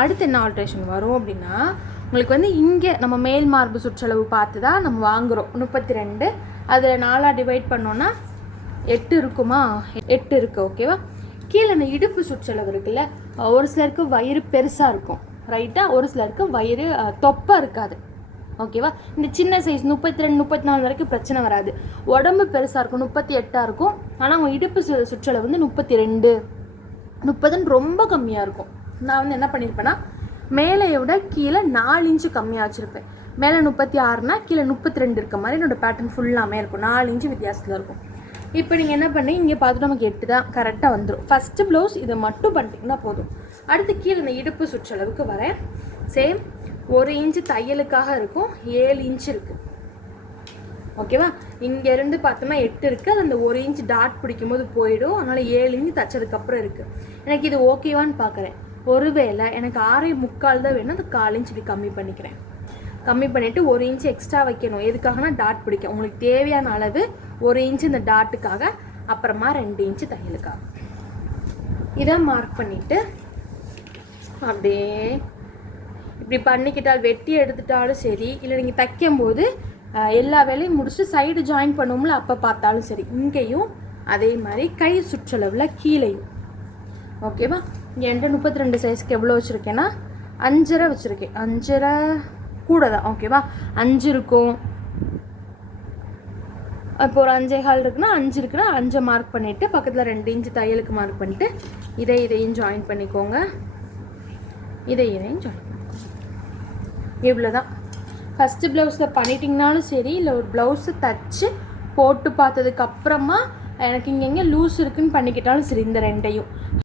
அடுத்து என்ன ஆல்ட்ரேஷன் வரும் அப்படின்னா, உங்களுக்கு வந்து இங்கே நம்ம மேல் மார்பு சுற்றளவு பார்த்து தான் நம்ம வாங்குகிறோம் 32. அதில் 4 டிவைட் பண்ணோன்னா 8 இருக்குமா, 8 இருக்குது. ஓகேவா? கீழே இந்த இடுப்பு சுற்றளவு இருக்குல்ல, ஒரு சிலருக்கு வயிறு பெருசாக இருக்கும், ரைட்டாக? ஒரு சிலருக்கு வயிறு தொப்பை இருக்காது. ஓகேவா? இந்த சின்ன சைஸ் 32 34 வரைக்கும் பிரச்சனை வராது. உடம்பு பெருசாக இருக்கும், 38 இருக்கும். ஆனால் அவங்க இடுப்பு சுற்றளவு வந்து 32 30ன்னு ரொம்ப கம்மியாக இருக்கும். நான் வந்து என்ன பண்ணியிருப்பேன்னா, மேலையை விட கீழே 4 இன்ச்சு கம்மியாக வச்சுருப்பேன். மேலே 36னா கீழே 32 இருக்க மாதிரி என்னோடய பேட்டர்ன் ஃபுல்லாமே இருக்கும். 4 இன்ச்சு வித்தியாசத்தில் இருக்கும். இப்போ நீங்கள் என்ன பண்ணி இங்கே பார்த்துட்டு நமக்கு 8 தான் கரெக்டாக வந்துடும். ஃபஸ்ட்டு ப்ளவுஸ் இதை மட்டும் பண்ணிட்டீங்கன்னா போதும். அடுத்து கீழே இந்த இடுப்பு சுற்றளவுக்கு வரேன். சேம் 1 இன்ச்சு தையலுக்காக இருக்கும், 7 இன்ச்சு இருக்குது. ஓகேவா? இங்கேருந்து பார்த்தோம்னா 8 இருக்குது, அது அந்த 1 இன்ச்சு டாட் பிடிக்கும்போது போயிடும். அதனால் 7 இன்ச்சு தைச்சதுக்கப்புறம் இருக்குது. எனக்கு இது ஓகேவான்னு பார்க்குறேன். ஒருவேளை எனக்கு 6.25 தான் வேணும், அது 1/4 இன்ச்சு இப்படி கம்மி பண்ணிக்கிறேன். கம்மி பண்ணிவிட்டு 1 இன்ச்சு எக்ஸ்ட்ரா வைக்கணும். எதுக்காகனா டாட் பிடிக்கும். உங்களுக்கு தேவையான அளவு 1 இன்ச்சு இந்த டாட்டுக்காக, அப்புறமா 2 இன்ச்சு தையலுக்காக. இதை மார்க் பண்ணிவிட்டு அப்படியே இப்படி பண்ணிக்கிட்டால், வெட்டி எடுத்துட்டாலும் சரி, இல்லை நீங்கள் தைக்கும்போது எல்லா வேலையும் முடிச்சுட்டு சைடு ஜாயின் பண்ணுவோம்ல, அப்போ பார்த்தாலும் சரி. இங்கேயும் அதே மாதிரி கை சுற்றளவில் கீழேயும். ஓகேவா? என்கிட்ட 32 சைஸ்க்கு எவ்வளோ வச்சுருக்கேன்னா 5.5 வச்சுருக்கேன். 5.5 கூட தான். ஓகேவா? 5 இருக்கும். இப்போ ஒரு 5.25 இருக்குன்னா 5 இருக்குன்னா 5 மார்க் பண்ணிவிட்டு பக்கத்தில் 2 இன்ச்சு தையலுக்கு மார்க் பண்ணிவிட்டு இதையும் ஜாயின் பண்ணிக்கோங்க. இதையும் ஜாயின் பண்ணிக்கோங்க. இவ்வளோ தான். ஃபஸ்ட்டு ப்ளவுஸில் பண்ணிட்டிங்கனாலும் சரி, இல்லை ஒரு ப்ளவுஸு தைச்சி போட்டு பார்த்ததுக்கப்புறமா எனக்கு இங்கெங்கே லூஸ் இருக்குதுன்னு பண்ணிக்கிட்டாலும் சரி, இந்த 2யும்